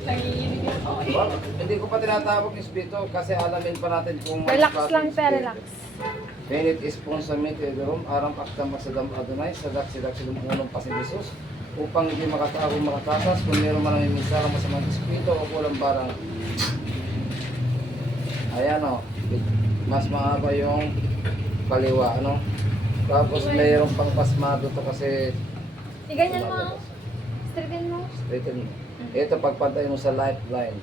Nanginig ako eh. Well, hindi ko pa tinatawag ng espiritu kasi alamin pa natin kung Relax lang, pating pe, espiritu. relax. Penit ispon sa mit edorom, arang aktam masadam Adonai, sadak sidak silum unong pasin Jesus, upang hindi makatao makatasas, kung meron man ang minsara masamang espiritu o kulang barang. Ayan o, mas mahaba yung kaliwa, ano? Tapos mayroong pang pasmado to kasi Iganyan mo. Straighten mo. straighten. Ito pagpantay mo sa lifeline.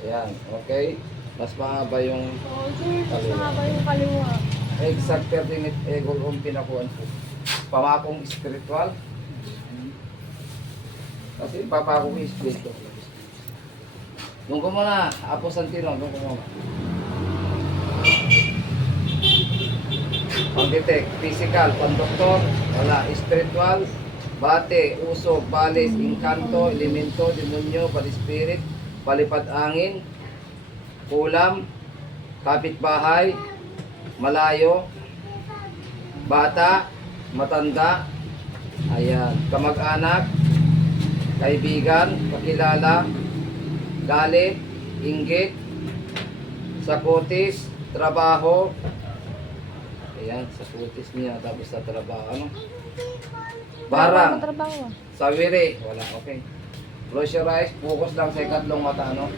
Ayan, okay? Mas mahaba yung Oh, sir. Mas mahaba yung kaliwa. exact 30 minute ego yung pinakuhan ko. Pamakong spiritual. Kasi papako ko spiritual. Doon ko muna, Apo Santino, doon ko muna. Pang-detect, physical, pang-doktor, wala, spiritual, bate, uso, balis, inkanto, elemento, demonyo, palispirit, palipad angin, kulam, kapitbahay, malayo, bata, matanda, ayan, kamag-anak, kaibigan, kakilala, galit, inggit, sakutis, trabaho, ayan, sakutis niya, tapos sa trabaho, ano? Barang, Trabaho. Sawiri, wala, okay. Close your eyes, focus lang sa ikatlong mata, ano?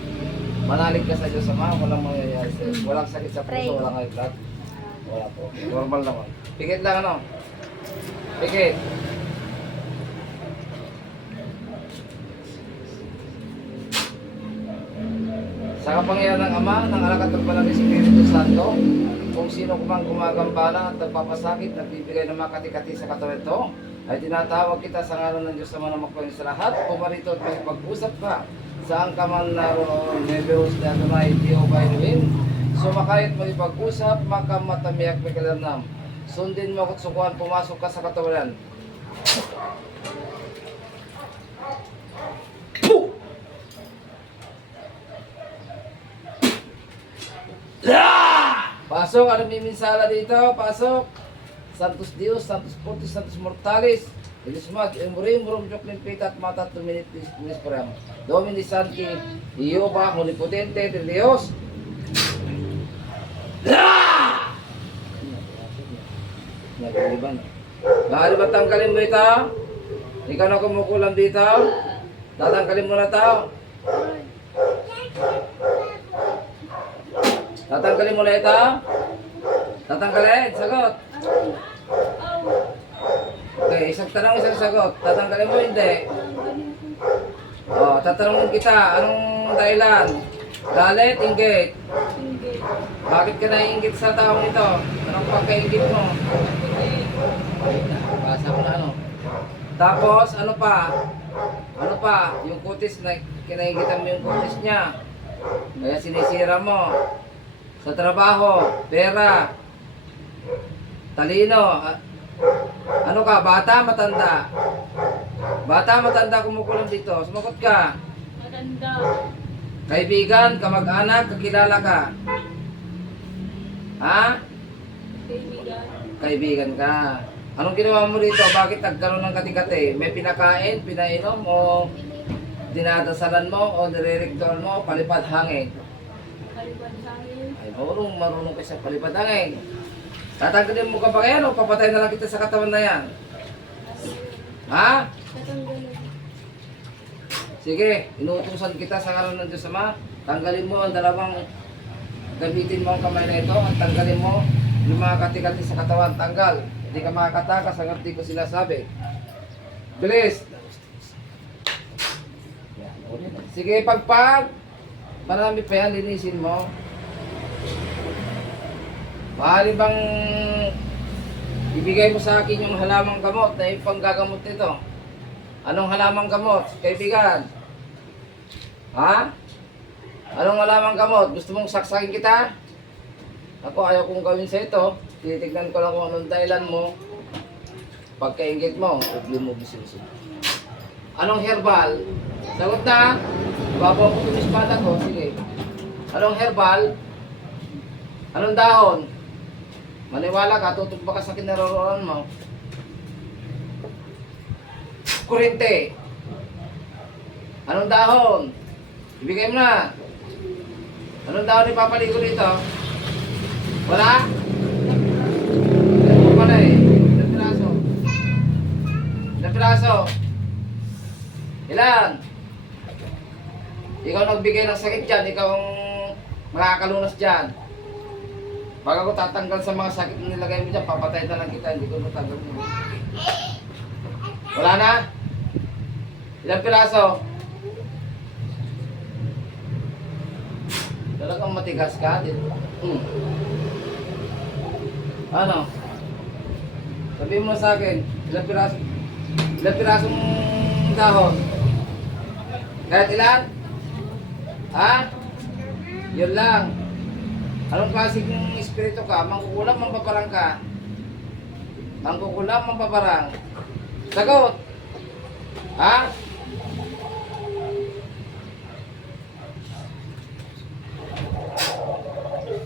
Manalig ka sa Diyos Ama, walang mangyayari sa'yo. Walang sakit sa puso, walang high blood. Wala po. Normal naman. Pikit lang, ano? Pikit. Sa kapangyarihan ng Ama, ng Anak at ng Banal na Espiritu Santo, kung sino kumang gumagambala at nagpapasakit, nagbibigay ng mga katikati sa katawan ito, ay tinatawag kita sa ngalan ng Diyos na magpangin sa lahat. Pumarito at pag-usap ka saan ka man naroon, Nebeus na Adonai, Jehovah Elohim. Sumakay at magipag-usap, makamatamiyak may kalanam. Sundin mo at sukuan, pumasok ka sa katawanan. Pasok, ano may minsala dito? Pasok. Santos Dios, Santos Fortis, Santos Mortalis. Ilismag, Emurim, Murum, Joklin, Pita, at Mata, Tuminit, Tumis, Param. Domini Santi, Iyoba, Omnipotente, de Dios. Nagkaliban. Maaari ba tanggalin mo ito? Ikaw na kumukulam dito? Tatanggalin mo na ito? Tatanggalin mo na ito? Tatanggalin? Sagot. Okay, isang tanong, isang sagot. Tatanggalin mo hindi. Oh, tatanungin kita, anong dahilan? Galit, inggit. Bakit ka naiinggit sa taong ito? Anong pagkaingit mo? Basa ko na ano. Tapos, ano pa? Ano pa? Yung kutis, na, kinaingitan mo yung kutis niya. Kaya sinisira mo. Sa trabaho, pera, talino. a- Ano ka, bata, matanda? Bata, matanda, kumukulong dito. Sumagot ka. Maganda. Kaibigan, kamag-anak, kakilala ka. Ha? Kaibigan. Kaibigan ka. Anong ginawa mo dito? Bakit nagkaroon ng katikate? May pinakain, pinainom, o dinadasalan mo, o nire-rectal mo, palipad hangin? Kaliban sa akin. Ay, marunong, marunong ka sa palipad hangin. Tatanggalin mo ka ba yan o papatay na lang kita sa katawan na yan? Ha? Sige, inuutusan kita sa ngalan ng Diyos Ama. Tanggalin mo ang dalawang gamitin mo ang kamay na ito at tanggalin mo yung mga katikati sa katawan. Tanggal. Hindi ka makakatakas hanggang di ko sinasabi. Bilis! Sige, pagpag! Marami pa yan, linisin mo. Maaari bang ibigay mo sa akin yung halamang gamot na ipanggagamot nito? Anong halamang gamot, kaibigan? Ha? Anong halamang gamot? Gusto mong saksakin kita? Ako ayaw kong gawin sa ito. Titignan ko lang kung anong dahilan mo. Pagkaingit mo, ubli mo bisiso. Anong herbal? Sagot na. Babaw ko itong espada ko. Sige. Anong herbal? Anong dahon? Maniwala ka, tutumpa ka sa kinaroroonan mo. Kurente. Anong dahon? Ibigay mo na. Anong dahon ipapaligo dito? Wala? Meron mo pala eh. Ilang piraso? Ilang piraso? Ilan? Ikaw nagbigay ng sakit dyan. Ikaw ang makakalunas dyan. Baga ko tatanggal sa mga sakit na nilagay mo dyan, papatay na lang kita. Hindi ko natanggal mo. Wala na? Ilang piraso? Talagang matigas ka din. Hmm. Ano? Sabihin mo sa akin, ilang piraso? Ilang pirasong dahon? Kahit ilan? Ha? Yun lang. Anong klaseng espiritu ka? Mangkukulam, mampaparang ka? Mangkukulam, mampaparang? Sagot! Ha?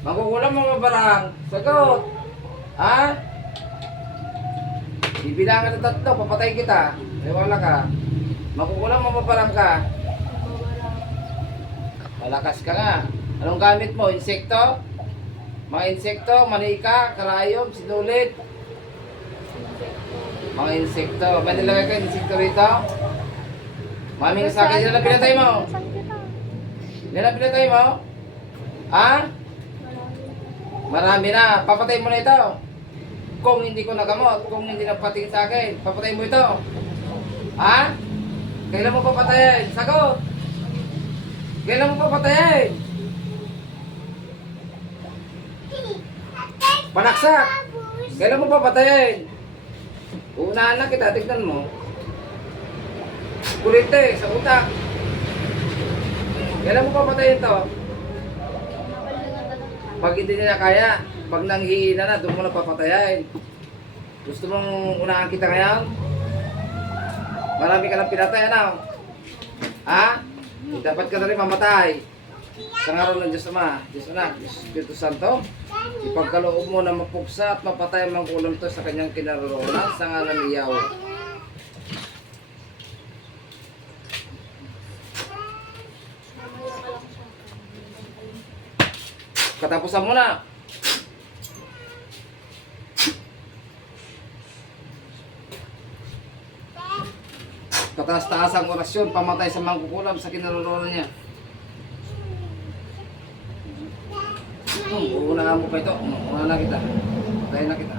Mangkukulam, mampaparang? Sagot! Ha? Bibilangan ng tatlo, papatay kita. Iwala ka. Makukulang, mapaparang ka. Malakas ka nga. Anong gamit mo? Insekto? Mga insekto, manika, karayom, sinulit. Mga insekto. May nilagay ka insekto rito? Maming sa akin, ang pinatay mo? Ang pinatay mo? Ha? Marami na. Papatay mo na ito. Kung hindi ko nagamot, kung hindi napatingin sa akin, papatay mo ito. Ha? Kailan mo papatayin? Sagot! Kailan mo papatayin? Panaksak! Kailan mo papatayin? Unahan na kita, tignan mo. Kulite, sa utak. Kailan mo papatayin to? Pag hindi nila kaya, pag nanghihina na, doon mo na papatayin. Gusto mong unahan kita ngayon? Marami ka ng pinatay, ano? Ha? Dapat ka na rin mamatay. Sa ngaron ng Diyos Ama, Diyos Anak, Diyos Espiritu Santo, ipagkaloob mo na mapuksa at mapatay ang mangkulam to sa kanyang kinaroroonan sa ngalan ni Yahweh. Katapusan mo na. Kataas-taas ang orasyon, pamatay sa mangkukulam sa kinaroroonan niya. Hmm, uunahan mo pa ito. Uunahan na kita. Patayin na kita.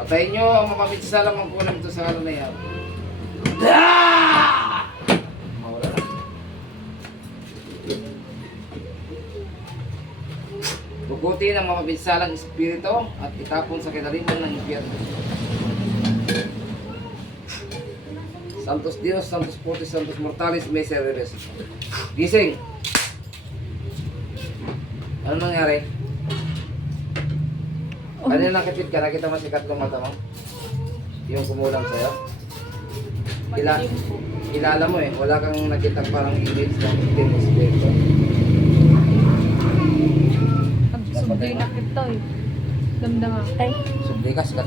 Patayin nyo ang mapapitsalang mangkukulam ito sa kalan na yan. Ah! Mawala na. Ang mapapinsalang espiritu at itapon sa kinaliman ng impyerno. Santos Dios, Santos Fortis, Santos Mortalis, Misereres. Gising! Ano nangyari? Kanina nakipit ka, nakita mo sikat kong mata mo? Yung kumulam sa'yo? Kila, kilala mo eh, wala kang nakita parang image ng itim na espiritu. Subdi na kita eh. Damdama. Ay. Subli ka, sikat